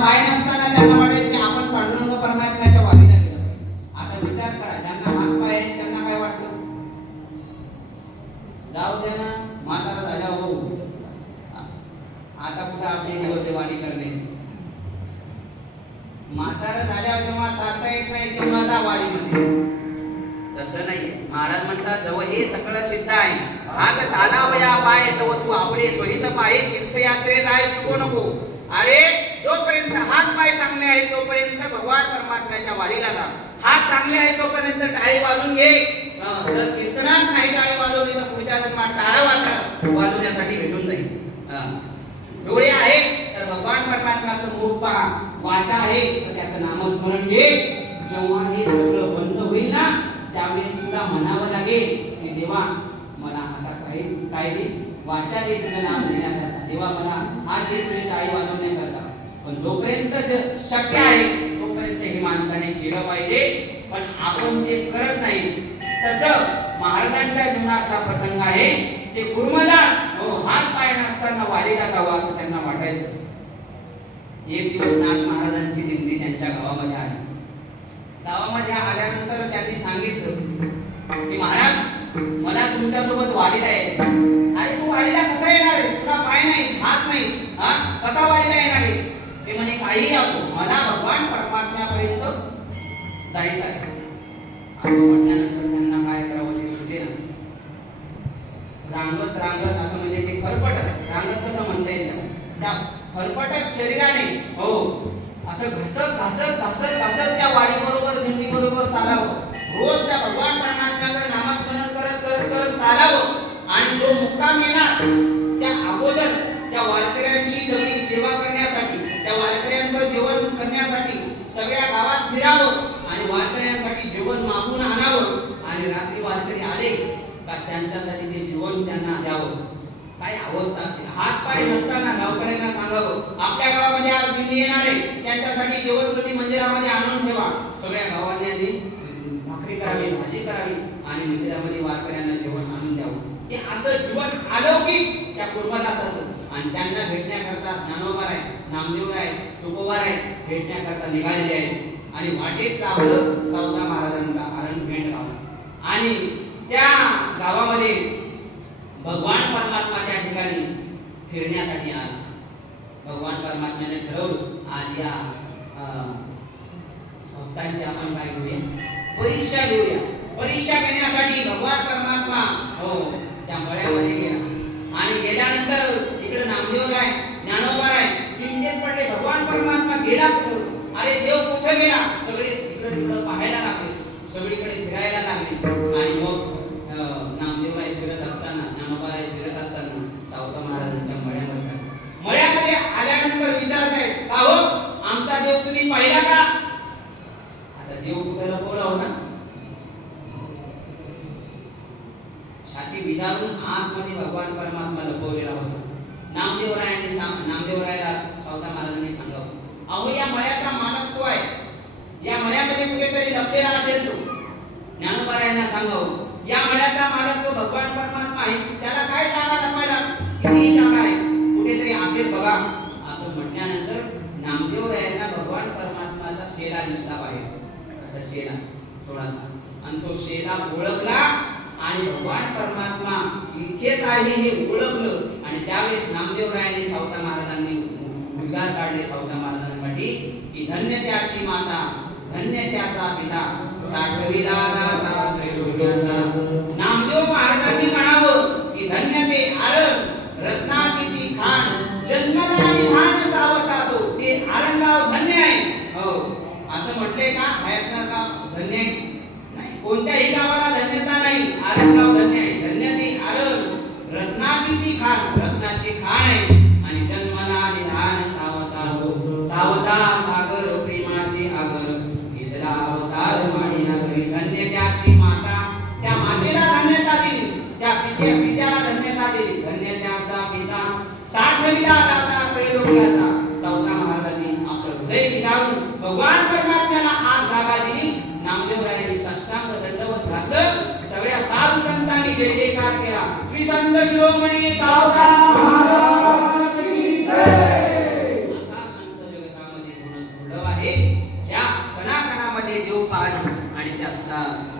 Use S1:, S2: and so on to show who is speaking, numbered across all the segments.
S1: पाय नसताना त्यांना वाटायचं की आपण पांडुरंग परमात्म्याच्या वारीला गेलो पाहिजे आता विचार करा ज्यांना हात पाय आहेत त्यांना काय वाटतं? जाऊ द्या ना म्हातारा झाल्या हो. आता कुठं आपले दिवस वारी करण्याची? म्हातारा झाल्यावर जेव्हा चालता येत नाही तेव्हा जा वारीमध्ये. तसं नाही. महाराज म्हणतात जवळ हे सगळं सिद्ध आहे. हात चालावया पाय तव तू आपले सोहित पाय तीर्थयात्रे जाय चुको नको. अरे जोपर्यंत हात पाय चांगले आहेत तोपर्यंत भगवान परमात्म्याच्या वारीला जा. हात चांगले आहेत तोपर्यंत टाळे वाजून घे. जर कीर्तनात नाही टाळे वाजवली तर पुढच्या जन्मात टाळा वाजा वाजवण्यासाठी भेटून जाईल. डोळे आहेत तर भगवान परमात्म्याचं रूप पहा. वाचा आहे तर त्याचं नामस्मरण घे. जेव्हा हे सगळं बंद होईल ना त्यावेळेस तुला म्हणावं लागेल की देवा मला हातात आहे काय दे. वाचा दे तुझं नाम घेण्याकरता. देवा मला हात दे तुझी टाळी वाजवण्या पण जोपर्यंत शक्य आहे तोपर्यंत हे माणसाने केलं पाहिजे. पण आपण ते करत नाही. तसं महाराजांच्या जीवनातला प्रसंग आहे ते कुर्मदास हो हात पाय नसताना वारीला जावं असं त्यांना वाटायचं. एक दिवस नाथ महाराजांची दिंडी त्यांच्या गावामध्ये आली. गावामध्ये आल्यानंतर त्यांनी सांगितलं की महाराज मला तुमच्यासोबत वारीला यायचं अरे तू वारीला कसा येणार तुला पाय नाही हात नाही हा? कसा वारीला काही असो मला भगवान परमात्म्यापर्यंत जायचं आहे असं म्हटल्यानंतर त्यांना काय करावं ते सुचेना. रांगत रांगत असं म्हणजे ते खरपटत रांगत कसं म्हणता येईल? त्या फरफटत शरीराने हो. असं घसत घासत घासत घासत त्या वारी बरोबर दिंडी बरोबर चालावं. रोज त्या भगवान परमात्म्याकडे नामस्मरण करत करत करत चालावं. आणि जो मुक्काम येणार त्या अगोदर त्या वारी सगळी सेवा करण्यासाठी त्या वारकऱ्यांचं जेवण करण्यासाठी सगळ्या गावात फिरावं आणि वारकऱ्यांसाठी जेवण मागून आणावं आणि रात्री आले का त्यांच्यासाठी ते जीवन त्यांना द्यावं? काय अवस्था असेल हात पाय नसताना गावकऱ्यांना सांगावं आपल्या गावामध्ये आज दिल्ली येणार आहे त्यांच्यासाठी जेवण तुम्ही मंदिरामध्ये आणून ठेवा. सगळ्या गावांनी भाकरी करावी भाजी करावी आणि मंदिरामध्ये वारकऱ्यांना जेवण आणून द्यावं. हे असं जीवन अलौकिक त्या कुर्मदासाचं आणि त्यांना भेटण्याकरता ज्ञानोबा आहे नामदेव आहे तुकोबार आहे भेटण्याकरता निघालेले आहे. आणि वाटेत लावलं चौदा महाराजांचा भेट लाव आणि त्या गावामध्ये भगवान परमात्मा त्या ठिकाणी फिरण्यासाठी आला. भगवान परमात्म्याने ठरवलं आज या भक्तांची आपण काय घेऊया परीक्षा घेऊया. परीक्षा घेण्यासाठी भगवान परमात्मा हो त्या मळ्यामध्ये गेला. आणि गेल्यानंतर इकडे नामदेव राय ज्ञानोबा राय चिंतेत पडले भगवान परमात्मा गेला कुठं अरे देव कुठे गेला? सगळे इकडे तिकडे पाहायला लागले सगळीकडे फिरायला लागले आणि मग अं, नामदेवराय फिरत असताना ज्ञानोबाराय फिरत असताना सावता महाराजांच्या मळ्यामध्ये आले. मळ्यामध्ये आल्यानंतर विचारत आहेत का हो आमचा देव तुम्ही पाहिला का आता देव कुठे लपवला होता छाती विदारून आतमध्ये भगवान परमात्मा लपवलेला होता नामदेवरायांनी सांग नामदेवरायाला सावता महाराजांनी सांगावं अहो या मळ्याचा मालक तो आहे या मळ्यामध्ये कुठेतरी असेल तो. ज्ञानोबारायांना सांगावं. या मळ्याचा मालक तो भगवान परमात्मा आहे. त्याला काय जागा लपवायला? किती जागा आहे. कुठेतरी असेल बघा. असं म्हटल्यानंतर नामदेव रायांना भगवान परमात्माचा शेला दिसला पाहिजे असा शेला? थोडासा. आणि तो शेला ओळखला आणि भगवान परमात्मा इथेच आहे हे ओळखलं. आणि त्यावेळेस नामदेव रायाने सावता महाराजांनी उद्गार काढले सावता महाराजांसाठी की धन्य त्याची माता. धन्य त्याचा पिता साठविला दाता त्रैलोक्याचा नामदेव महाराजांनी म्हणावं की धन्य ते आरण रत्नाची ती खाण जन्मला निधान सावता तो ते आरणगाव धन्य आहे. हो असं म्हटले का? हयातनाथ गाव धन्य आहे. नाही कोणत्याही गावाला धन्यता नाही. आरणगाव धन्य आहे. धन्य ते आरण रत्नाची ती खाण रत्नाची खाण आहे. धन्यता दिली धन्य त्यांचा पिता साठविला दाताकडे लोकांचा चौथा महाराजांनी आपलं हृदय विधावून भगवान परमात्म्याला आज जागा दिली. नामदेवरायांनी साष्टांग दंडवत घातलं. सगळ्या साधू संतांनी जय जयकार केला. श्री संत शिरोमणी सावता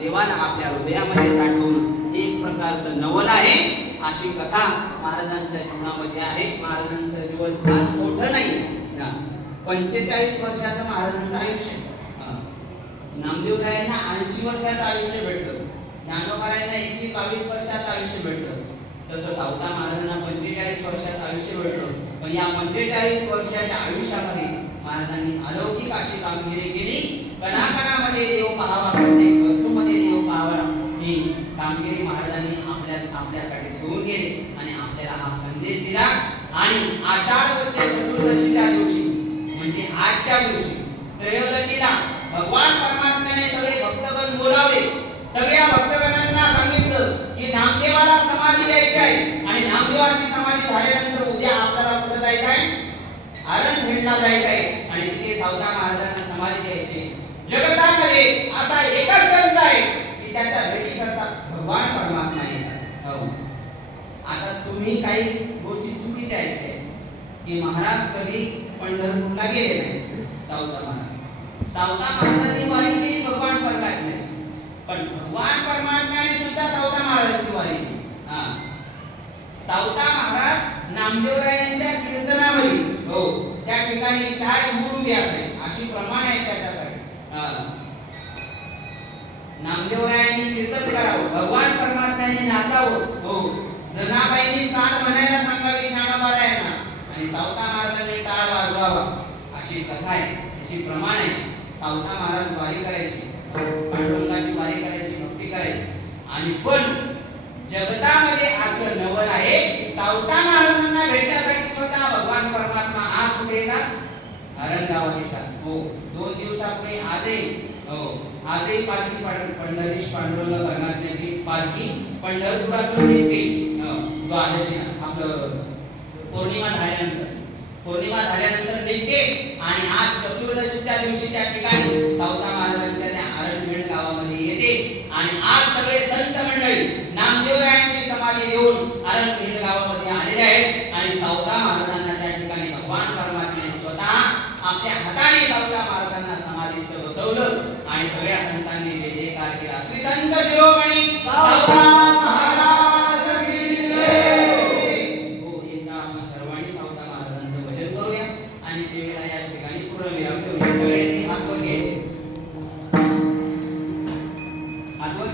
S1: देवाला आपल्या हृदयामध्ये साठवून एक प्रकारचं नवल आहे. अशी कथा महाराजांच्या जीवनामध्ये आहे. महाराजांचं जीवन फार मोठं नाही. पंचेचाळीस वर्षाचं महाराजांचं आयुष्य आहे. हा. नामदेवरायांना ऐंशी वर्षाचं आयुष्य भेटलं. ज्ञानोबारायांना एकवीस बावीस वर्षाचं आयुष्य भेटलं. तसं सावता महाराजांना पंचेचाळीस वर्षाचं आयुष्य भेटलं. पण या पंचेचाळीस वर्षाच्या आयुष्यामध्ये महाराजांनी अलौकिक अशी कामगिरी केली. कणाकणामध्ये देव पाहावा प्रत्येक वस्तूमध्ये देव पाहावा. ही कामगिरी महाराज आपल्यासाठी आणि आपल्याला हा संदेश दिला. आणि आषाढ वद्य चतुर्दशीच्या दिवशी म्हणजे आजच्या दिवशी त्रयोदशीला भगवान परमात्म्याने सगळे भक्तगण बोलावले. सगळ्या भक्तगणांना सांगितलं की नामदेवाला समाधी द्यायची आहे. आणि नामदेवाची समाधी झाल्यानंतर उद्या आपल्याला कुठे जायचं आहे? आरणखेडला जायचं आहे. आणि तिथे सावता महाराजांना समाधी द्यायची जगतामध्ये असा एकच संत आहे की त्याच्या भेटी करता भगवान परमात्मा येतात. हो. आता तुम्ही काही गोष्टी चुकीच्या ऐकल्या की महाराज कधी पंढरपूरला गेले नाही सावता महाराज. सावता महाराजांनी वारी केली भगवान परमात्म्याची. पण भगवान परमात्म्याने सुद्धा सावता महाराजांची वारी केली. हा. सावता महाराज नामदेवरायांच्या कीर्तनामध्ये हो त्या ठिकाणी टाळ मुडुंबी असायची. अशी प्रमाण आहे त्याच्यासाठी. नामदेवरायांनी कीर्तन करावं भगवान परमात्म्याने नाचावं हो. जनाबाईंनी चाल म्हणायला सांगावी ज्ञानोबाला आणि सावता महाराजांनी टाळ वाजवावा. अशी कथा आहे. अशी प्रमाण आहे. सावता महाराज वारी करायची. पांडुरंगाची वारी करायची भक्ती करायची. आणि पण जगतामध्ये असं नवल आहे की सावता महाराजांना भेटण्यासाठी स्वतः भगवान परमात्मा आज कुठे येतात? अरणगावात येतात. हो दोन दिवसापूर्वी आजही हो आजही पालखी पंढरीश पांडुरंग परमात्म्याची पालखी पंढरपुरातून निघते. द्वादशी आपलं पौर्णिमा झाल्यानंतर. पौर्णिमा झाल्यानंतर निघते आणि आज चतुर्दशीच्या दिवशी त्या ठिकाणी सावता महाराजांच्या त्या आरणखेड गावामध्ये येते. आणि आज सगळे